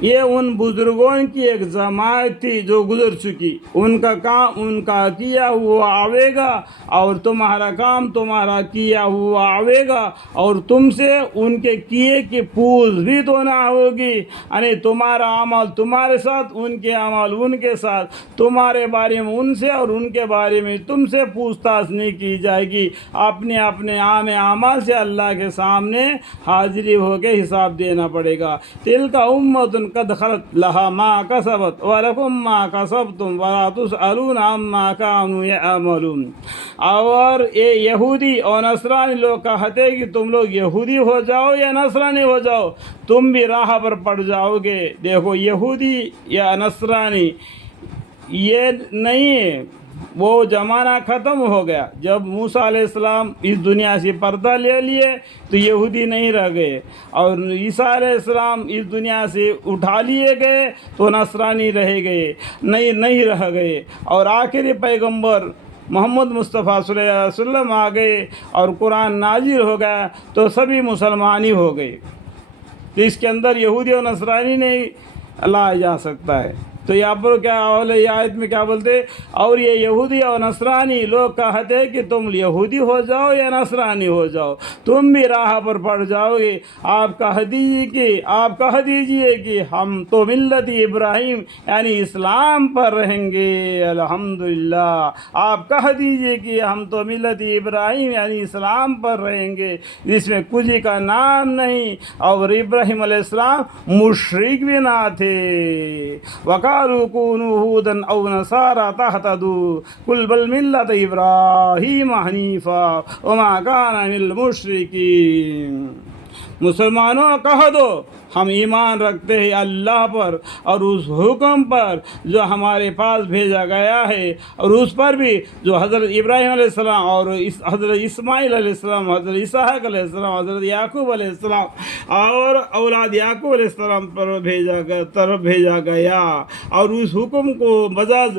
یہ ان بزرگوں کی ایک جماعت تھی جو گزر چکی، ان کا کام ان کا کیا ہوا آوے گا، اور تمہارا کام تمہارا کیا ہوا آوے گا، اور تم سے ان کے کیے کی پوچھ بھی تو نہ ہوگی، یعنی تمہارا عمل تمہارے ساتھ، ان کے عمل ان کے ساتھ، تمہارے بارے میں ان سے اور ان کے بارے میں تم سے پوچھ تاچھ نہیں کی جائے گی، اپنے اپنے اعمال سے اللہ کے سامنے حاضری ہو کے حساب دینا پڑے گا۔ تلک امۃ قد خلت لہا ما کسبت ولکم ما کسبتم ولا تسألون عما كانوا يعملون۔ اور یہ یہودی اور نصرانی لوگ کہتے ہیں کہ تم لوگ یہودی ہو جاؤ یا نصرانی ہو جاؤ، تم بھی راہ پر پڑ جاؤ گے۔ دیکھو یہودی یا نصرانی یہ نہیں ہے، وہ زمانہ ختم ہو گیا۔ جب موسیٰ علیہ السلام اس دنیا سے پردہ لے لیے تو یہودی نہیں رہ گئے، اور عیسیٰ علیہ السلام اس دنیا سے اٹھا لیے گئے تو نصرانی رہ گئے، نہیں رہ گئے، اور آخری پیغمبر محمد مصطفیٰ صلی اللہ علیہ وسلم آ گئے اور قرآن نازل ہو گیا تو سبھی مسلمانی ہو گئے۔ تو اس کے اندر یہودی اور نصرانی نہیں لایا جا سکتا ہے۔ تو یہاں پر کیا یہ آیت میں کیا بولتے، اور یہ یہودی اور نصرانی لوگ کہتے ہیں کہ تم یہودی ہو جاؤ یا نصرانی ہو جاؤ، تم بھی راہ پر پڑ جاؤ گے۔ آپ کہہ دیجئے کہ ہم تو ملت ابراہیم یعنی اسلام پر رہیں گے، الحمدللہ۔ آپ کہہ دیجئے کہ ہم تو ملت ابراہیم یعنی اسلام پر رہیں گے، جس میں کچھ کا نام نہیں، اور ابراہیم علیہ السلام مشرک بھی نہ تھے۔ وَقَالُوا كُونُوا هُودًا أَوْ نَصَارَىٰ تَهْتَدُوا قُلْ بَلْ مِلَّةَ إِبْرَاهِيمَ حَنِيفًا وَمَا كَانَ مِنَ الْمُشْرِكِينَ۔ مسلمانوں کہہ دو ہم ایمان رکھتے ہیں اللہ پر اور اس حکم پر جو ہمارے پاس بھیجا گیا ہے، اور اس پر بھی جو حضرت ابراہیم علیہ السلام اور حضرت اسماعیل علیہ السلام، حضرت اسحاق علیہ السلام، حضرت یعقوب علیہ السلام اور اولاد یعقوب علیہ السلام پر بھیجا گیا، اور اس حکم کو بجاز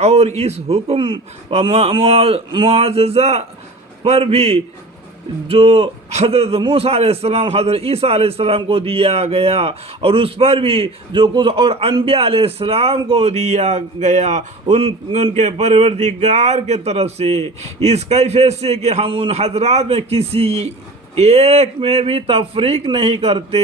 اور اس حکم و معجزہ پر بھی جو حضرت موسیٰ علیہ السلام، حضرت عیسیٰ علیہ السلام کو دیا گیا، اور اس پر بھی جو کچھ اور انبیاء علیہ السلام کو دیا گیا ان کے پروردگار کے طرف سے، اس کیفیت سے کہ ہم ان حضرات میں کسی ایک میں بھی تفریق نہیں کرتے،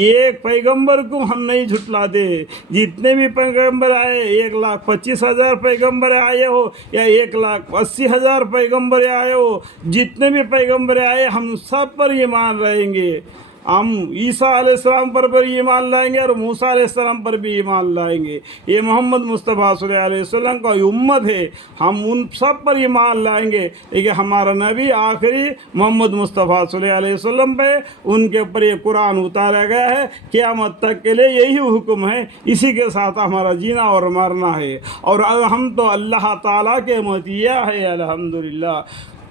ایک پیغمبر کو ہم نہیں جھٹلاتے۔ جتنے بھی پیغمبر آئے، 1,25,000 پیغمبر آئے ہو یا 1,80,000 پیغمبر آئے ہو، جتنے بھی پیغمبر آئے ہم سب پر ایمان رہیں گے۔ ہم عیسیٰ علیہ السلام پر بھی ایمان لائیں گے اور موسیٰ علیہ السلام پر بھی ایمان لائیں گے۔ یہ محمد مصطفیٰ صلی اللہ علیہ وسلم کا امت ہے، ہم ان سب پر ایمان لائیں گے، لیکن ہمارا نبی آخری محمد مصطفیٰ صلی اللہ علیہ وسلم پہ ان کے اوپر یہ قرآن اتارا گیا ہے، قیامت تک کے لیے یہی حکم ہے، اسی کے ساتھ ہمارا جینا اور مرنا ہے، اور ہم تو اللہ تعالیٰ کے مطیع ہے، الحمدللہ۔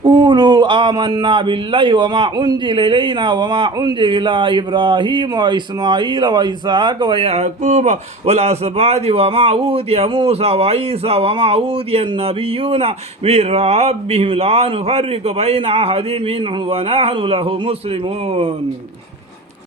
قولوا آمنا بالله وما أنزل إلينا وما أنزل إلى إبراهيم وإسماعيل وإسحاق ويعقوب والأسباط وما أوتي موسى وعيسى وما أوتي النبيون من ربهم لا نفرق بين أحد منهم ونحن له مسلمون۔